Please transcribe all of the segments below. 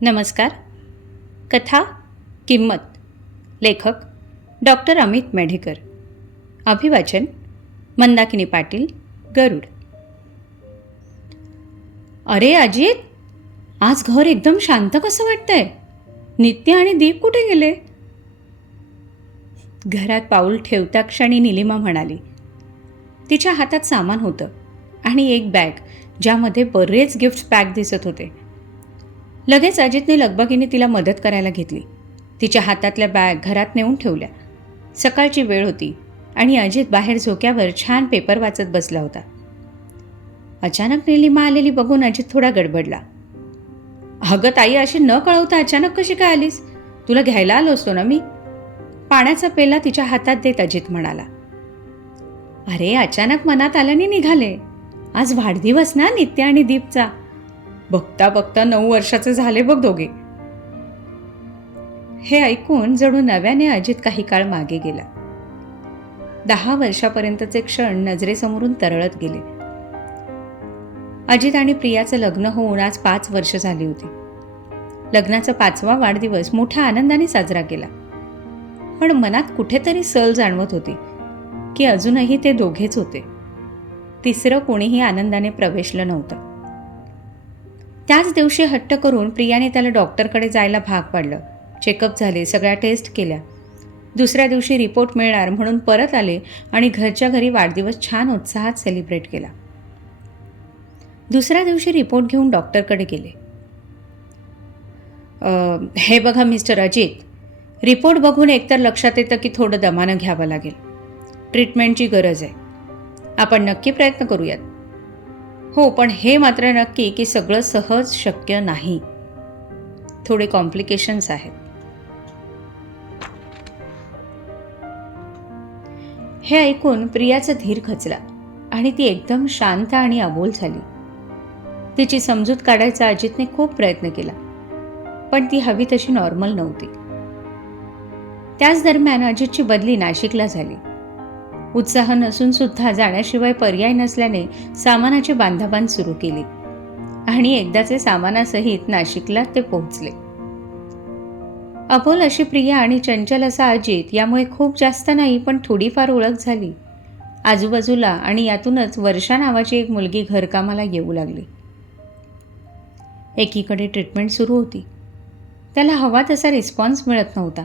नमस्कार. कथा किंमत. लेखक डॉक्टर अमित मेढेकर. अभिवाचन मंदाकिनी पाटील, गरुड. अरे अजित, आज घर एकदम शांत कसं वाटतंय? नित्य आणि दीप कुठे गेले? घरात पाऊल ठेवता क्षणी निलिमा म्हणाली. तिच्या हातात सामान होतं आणि एक बॅग ज्यामध्ये बरेच गिफ्ट पॅक दिसत होते. लगेच अजितने लगबगीने तिला मदत करायला घेतली. तिच्या हातातल्या बॅग घरात नेऊन ठेवल्या. सकाळची वेळ होती आणि अजित बाहेर झोक्यावर छान पेपर वाचत बसला होता. अचानक निलिमा आलेली बघून अजित थोडा गडबडला. अगं ताई, अशी न कळवता अचानक कशी काय आलीस? तुला घ्यायला आलो असतो ना मी. पाण्याचा पेला तिच्या हातात देत अजित म्हणाला. अरे, अचानक मनात आल्याने निघाले. आज वाढदिवस ना नित्य आणि दीपचा. बघता बघता 9 वर्षाचे झाले बघ दोघे. हे ऐकून जणू नव्याने अजित काही काळ मागे गेला. 10 वर्षापर्यंतचे क्षण नजरेसमोरून तरळत गेले. अजित आणि प्रियाचं लग्न होऊन आज 5 वर्ष झाली होती. लग्नाचा 5वा वाढदिवस मोठ्या आनंदाने साजरा केला. पण मनात कुठेतरी सल जाणवत होती की अजूनही ते दोघेच होते. तिसरं कोणीही आनंदाने प्रवेशलं नव्हतं. त्याच दिवशी हट्ट करून प्रियाने त्याला डॉक्टरकडे जायला भाग पाडलं. चेकअप झाले, सगळ्या टेस्ट केल्या. दुसऱ्या दिवशी रिपोर्ट मिळणार म्हणून परत आले आणि घरच्या घरी वाढदिवस छान उत्साहात सेलिब्रेट केला. दुसऱ्या दिवशी रिपोर्ट घेऊन डॉक्टरकडे गेले. हे बघा मिस्टर अजित, रिपोर्ट बघून एकतर लक्षात येतं की थोडं दमानं घ्यावं लागेल. ट्रीटमेंटची गरज आहे. आपण नक्की प्रयत्न करूयात. हो, पण हे मात्र नक्की की सगळं सहज शक्य नाही. थोडे कॉम्प्लिकेशन्स आहेत. हे ऐकून प्रियाचा धीर खचला आणि ती एकदम शांत आणि अबोल झाली. तिची समजूत काढायचा अजितने खूप प्रयत्न केला, पण ती हवी तशी नॉर्मल नव्हती. त्याच दरम्यान अजितची बदली नाशिकला झाली. उत्साह नसून सुद्धा जाण्याशिवाय पर्याय नसल्याने सामानाची बांधाबांध सुरू केली आणि एकदाचे सामानासहित नाशिकला ते पोहोचले. अबोल अशी प्रिया आणि चंचल असा अजित यामुळे खूप जास्त नाही पण थोडीफार ओळख झाली आजूबाजूला, आणि यातूनच वर्षा नावाची एक मुलगी घरकामाला येऊ लागली. एकीकडे ट्रीटमेंट सुरू होती. त्याला हवा तसा रिस्पॉन्स मिळत नव्हता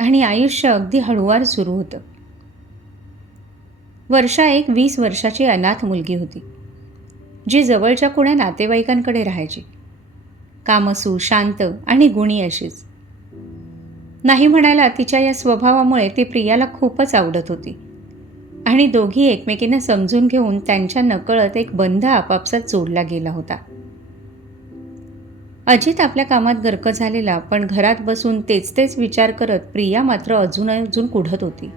आणि आयुष्य अगदी हळूवार सुरू होतं. वर्षा एक 20 वर्षाची अनाथ मुलगी होती, जी जवळच्या कुण्या नातेवाईकांकडे राहायची. कामसू, शांत आणि गुणी अशीच. नाही म्हणायला तिच्या या स्वभावामुळे ती प्रियाला खूपच आवडत होती आणि दोघी एकमेकींना समजून घेऊन त्यांच्या नकळत एक बंध आपापसात जोडला गेला होता. अजित आपल्या कामात गर्क झालेला, पण घरात बसून तेच विचार करत प्रिया मात्र अजून कुढत होती.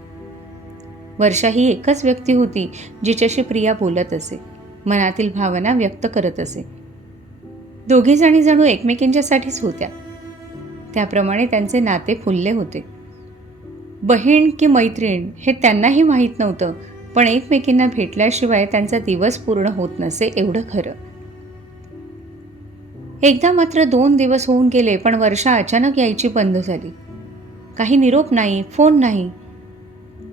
वर्षा ही एकच व्यक्ती होती जिच्याशी प्रिया बोलत असे, मनातील भावना व्यक्त करत असे. दोघीजणी जणू एकमेकींच्यासाठीच होत्या. त्याप्रमाणे त्यांचे नाते फुलले होते. बहीण की मैत्रीण हे त्यांनाही माहीत नव्हतं, पण एकमेकींना भेटल्याशिवाय त्यांचा दिवस पूर्ण होत नसे एवढं खरं. एकदा मात्र 2 दिवस होऊन गेले, पण वर्षा अचानक यायची बंद झाली. काही निरोप नाही, फोन नाही.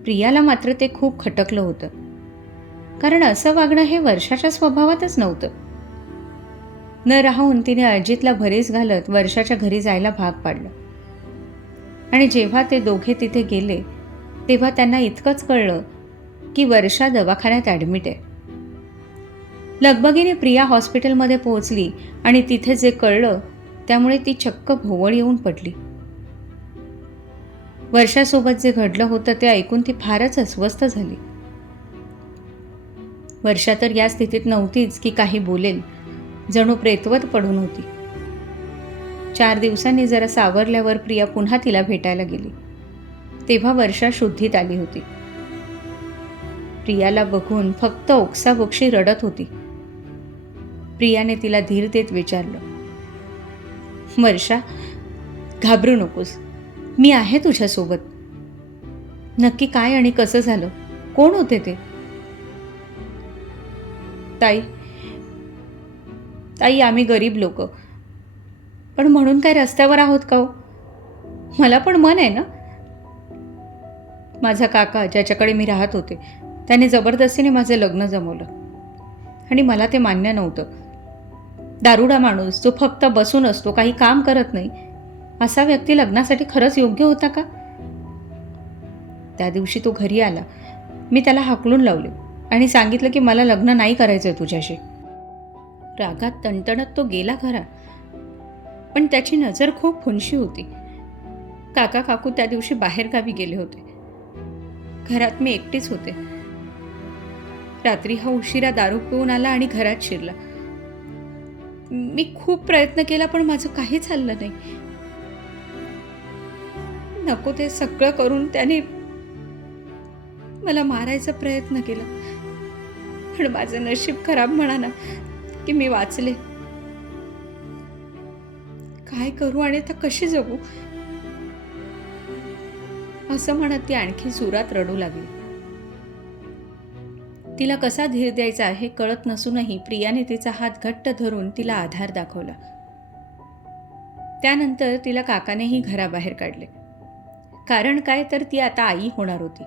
प्रियाला मात्र ते खूप खटकलं होतं, कारण असं वागणं हे वर्षाच्या स्वभावातच नव्हतं. न राहून तिने अजितला भरीस घालत वर्षाच्या घरी जायला भाग पाडलं. आणि जेव्हा ते दोघे तिथे गेले तेव्हा त्यांना इतकंच कळलं की वर्षा दवाखान्यात ॲडमिट आहे. लगबगीने प्रिया हॉस्पिटलमध्ये पोहोचली आणि तिथे जे कळलं त्यामुळे ती चक्क भोवळ येऊन पडली. वर्षासोबत जे घडलं होतं ते ऐकून ती फारच अस्वस्थ झाली. वर्षा तर या स्थितीत नव्हतीच की काही बोलेल, जणू प्रेतवत पडून होती. 4 दिवसांनी जरा सावरल्यावर प्रिया पुन्हा तिला भेटायला गेली. तेव्हा वर्षा शुद्धीत आली होती. प्रियाला बघून फक्त ओक्साबोक्षी रडत होती. प्रियाने तिला धीर देत विचारलं, वर्षा, घाबरू नकोस, मी आहे तुझ्यासोबत. नक्की काय आणि कसं झालं? कोण होते ते? ताई, आम्ही गरीब लोक. पण म्हणून काय रस्त्यावर आहोत का हो? मला पण मन आहे ना. माझा काका ज्याच्याकडे मी राहत होते त्याने जबरदस्तीने माझं लग्न जमवलं आणि मला ते मान्य नव्हतं. दारुडा माणूस जो फक्त बसून असतो, काही काम करत नाही, असा व्यक्ती लग्नासाठी खरंच योग्य होता का? त्या दिवशी तो घरी आला. मी त्याला हाकलून लावले आणि सांगितलं की मला लग्न नाही करायचं आहे तुझ्याशी. रागात तणतणत तो गेला घरात. पण त्याची नजर खूप फुनशी होती. काका काकू त्या दिवशी बाहेरगावी गेले होते. घरात मी एकटीच होते. रात्री हा उशिरा दारू पिऊन आला आणि घरात शिरला. मी खूप प्रयत्न केला पण माझं काहीच हल्लं नाही. नको ते सगळं करून त्याने मला मारायचा प्रयत्न केला. पण माझं नशीब खराब म्हणा ना की मी वाचले. काय करू आणि आता कशी जगू असं म्हणत ती आणखी जोरात रडू लागली. तिला कसा धीर द्यायचा हे कळत नसूनही प्रियाने तिचा हात घट्ट धरून तिला आधार दाखवला. त्यानंतर तिला काकानेही घराबाहेर काढले. कारण काय तर ती आता आई होणार होती.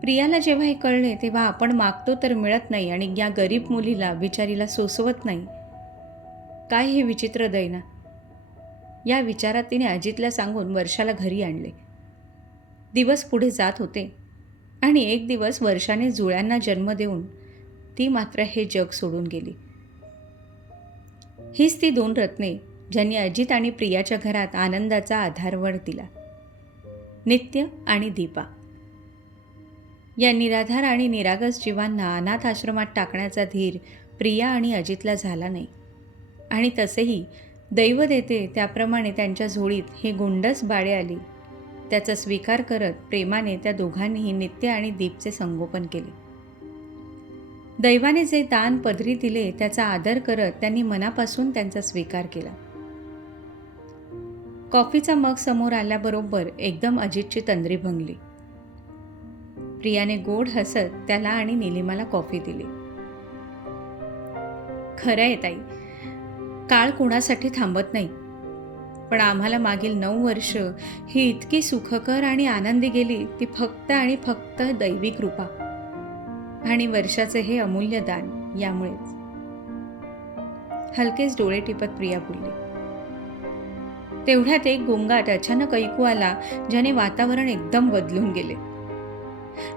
प्रियाला जेव्हा हे कळले तेव्हा आपण मागतो तर मिळत नाही आणि या गरीब मुलीला बिचारीला सोसवत नाही, काय हे विचित्र दैना. या विचारात तिने अजितला सांगून वर्षाला घरी आणले. दिवस पुढे जात होते आणि एक दिवस वर्षाने जुळ्यांना जन्म देऊन ती मात्र हे जग सोडून गेली. हीच ती दोन रत्ने ज्यांनी अजित आणि प्रियाच्या घरात आनंदाचा आधारवड दिला. नित्य आणि दीपा. या निराधार आणि निरागस जीवांना अनाथ आश्रमात टाकण्याचा धीर प्रिया आणि अजितला झाला नाही. आणि तसेही दैव देते त्याप्रमाणे त्यांच्या झोळीत हे गोंडस बाळे आली. त्याचा स्वीकार करत प्रेमाने त्या दोघांनीही नित्य आणि दीपचे संगोपन केले. दैवाने जे दान पदरी दिले त्याचा आदर करत त्यांनी मनापासून त्यांचा स्वीकार केला. कॉफीचा मग समोर आल्याबरोबर एकदम अजितची तंद्री भंगली. प्रियाने गोड हसत त्याला आणि निलिमाला कॉफी दिली. खरं आहे ताई, काळ कोणासाठी थांबत नाही. पण आम्हाला मागील 9 वर्ष ही इतकी सुखकर आणि आनंदी गेली ती फक्त आणि फक्त दैवी कृपा आणि वर्षाचे हे अमूल्य दान यामुळेच. हलकेच डोळे टिपत प्रिया बोलली. तेवढ्यात एक गोंगाट अचानक ऐकू आला ज्याने वातावरण एकदम बदलून गेले.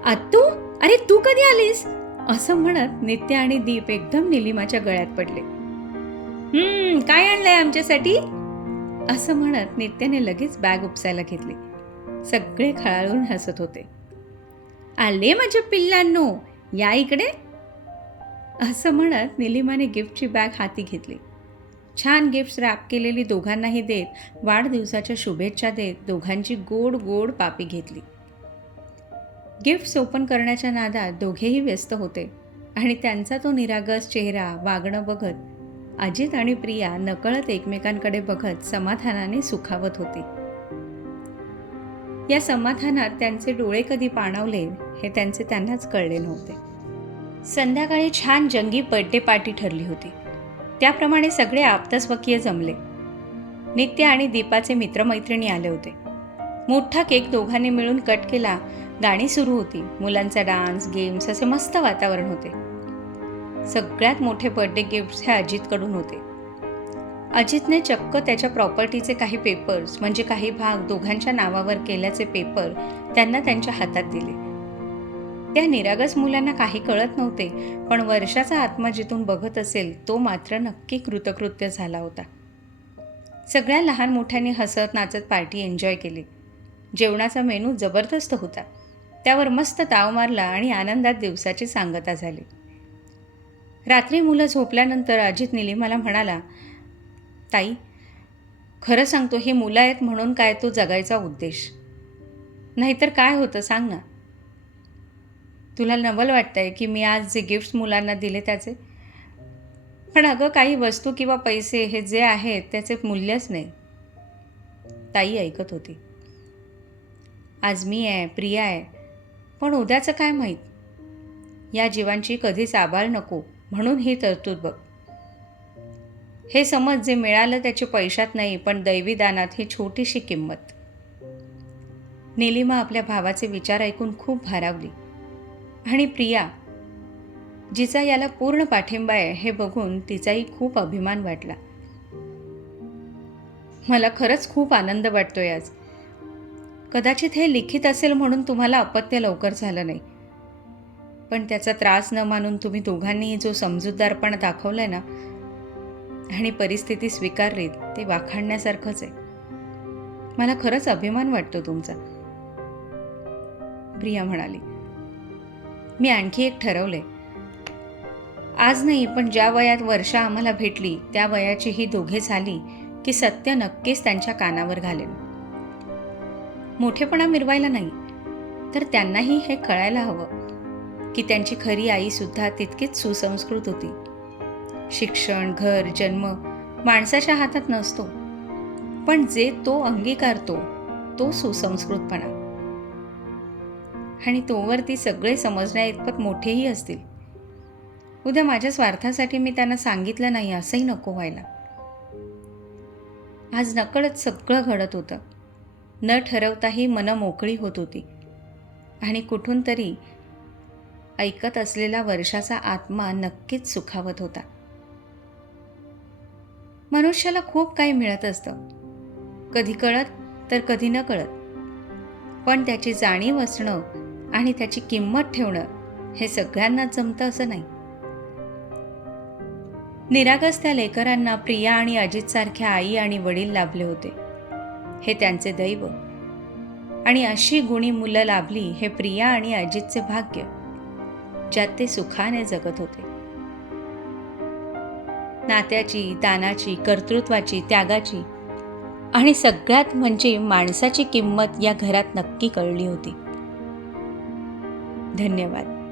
आत्तू, अरे तू कधी आलीस असं म्हणत नित्य आणि दीप एकदम निलिमाच्या गळ्यात पडले. काय आणलंय आमच्यासाठी असं म्हणत नित्याने लगेच बॅग उपसायला घेतली. सगळे खळाळून हसत होते. आले माझ्या पिल्लांनो, या इकडे असं म्हणत निलिमाने गिफ्टची बॅग हाती घेतली. छान गिफ्ट्स रॅप केलेली दोघांनाही देत वाढदिवसाच्या शुभेच्छा देत दोघांची गोड गोड पापी घेतली. गिफ्ट्स ओपन करण्याच्या नादात दोघेही व्यस्त होते आणि त्यांचा तो निरागस चेहरा वागणं बघत अजित आणि प्रिया नकळत एकमेकांकडे बघत समाधानाने सुखावत होती. या समाधानात त्यांचे डोळे कधी पाणावले हे त्यांचे त्यांनाच कळले नव्हते. संध्याकाळी छान जंगी बर्थडे पार्टी ठरली होती. त्याप्रमाणे सगळे आप्तस्वकीय जमले. नित्य आणि दीपाचे मित्रमैत्रिणी आले होते. मोठा केक दोघांनी मिळून कट केला. गाणी सुरू होती. मुलांचा डान्स, गेम्स असे मस्त वातावरण होते. सगळ्यात मोठे बर्थडे गिफ्ट्स हे अजितकडून होते. अजितने चक्क त्याच्या प्रॉपर्टीचे काही पेपर्स म्हणजे काही भाग दोघांच्या नावावर केल्याचे पेपर त्यांना त्यांच्या हातात दिले. त्या निरागस मुलांना काही कळत नव्हते, पण वर्षाचा आत्मा जिथून बघत असेल तो मात्र नक्की कृतकृत्य झाला होता. सगळ्या लहान मोठ्यांनी हसत नाचत पार्टी एन्जॉय केली. जेवणाचा मेनू जबरदस्त होता. त्यावर मस्त ताव मारला आणि आनंदात दिवसाची सांगता झाली. रात्री मुलं झोपल्यानंतर अजित निलिमाला म्हणाला, ताई, खरं सांगतो हे मुलं आहेत म्हणून काय तो जगायचा उद्देश. नाहीतर काय होतं सांग ना. तुला नवल वाटतंय की मी आज जे गिफ्ट्स मुलांना दिले त्याचे. पण अगं काही वस्तू किंवा पैसे हे जे आहेत त्याचे मूल्यच नाही. ताई ऐकत होती. आज मी आहे, प्रिया आहे, पण उद्याचं काय माहीत. या जीवांची कधीच आबाळ नको म्हणून ही तरतूद बघ. हे समज जे मिळालं त्याची पैशात नाही, पण दैवी दानात ही छोटीशी किंमत. निलिमा आपल्या भावाचे विचार ऐकून खूप भारावली आणि प्रिया, जिचा याला पूर्ण पाठिंबा आहे, हे बघून तिचाही खूप अभिमान वाटला. मला खरंच खूप आनंद वाटतोय आज. कदाचित हे लिखित असेल म्हणून तुम्हाला अपत्य लवकर झालं नाही, पण त्याचा त्रास न मानून तुम्ही दोघांनीही जो समजूतदारपणा दाखवलाय ना आणि परिस्थिती स्वीकारलीत, ते वाखाणण्यासारखंच आहे. मला खरंच अभिमान वाटतो तुमचा. प्रिया म्हणाली, मी आणखी एक ठरवलंय. आज नाही, पण ज्या वयात वर्षा आम्हाला भेटली त्या वयाची ही दोघे झाली की सत्य नक्कीच त्यांच्या कानावर घालेन. मोठेपणा मिरवायला नाही, तर त्यांनाही हे कळायला हवं की त्यांची खरी आई सुद्धा तितकीच सुसंस्कृत होती. शिक्षण, घर, जन्म माणसाच्या हातात नसतो, पण जे तो अंगीकारतो तो सुसंस्कृतपणा. आणि तोवर ती सगळे समजण्या इतपत मोठेही असतील. उद्या माझ्या स्वार्थासाठी मी त्यांना सांगितलं नाही असंही नको व्हायला. आज नकळत सगळं घडत होतं. न ठरवताही मन मोकळी होत होती आणि कुठून तरी ऐकत असलेला वर्षाचा आत्मा नक्कीच सुखावत होता. मनुष्याला खूप काही मिळत असतं, कधी कळत तर कधी न कळत, पण त्याची जाणीव असणं आणि त्याची किंमत ठेवणं हे सगळ्यांनाच जमतं असं नाही. निरागस त्या लेकरांना प्रिया आणि अजितसारख्या आई आणि वडील लाभले होते. हे त्यांचे दैव. आणि अशी गुणी मुलं लाभली हे प्रिया आणि अजितचे भाग्य, ज्यात ते सुखाने जगत होते. नात्याची, दानाची, कर्तृत्वाची, त्यागाची आणि सगळ्यात म्हणजे माणसाची किंमत या घरात नक्की कळली होती. धन्यवाद.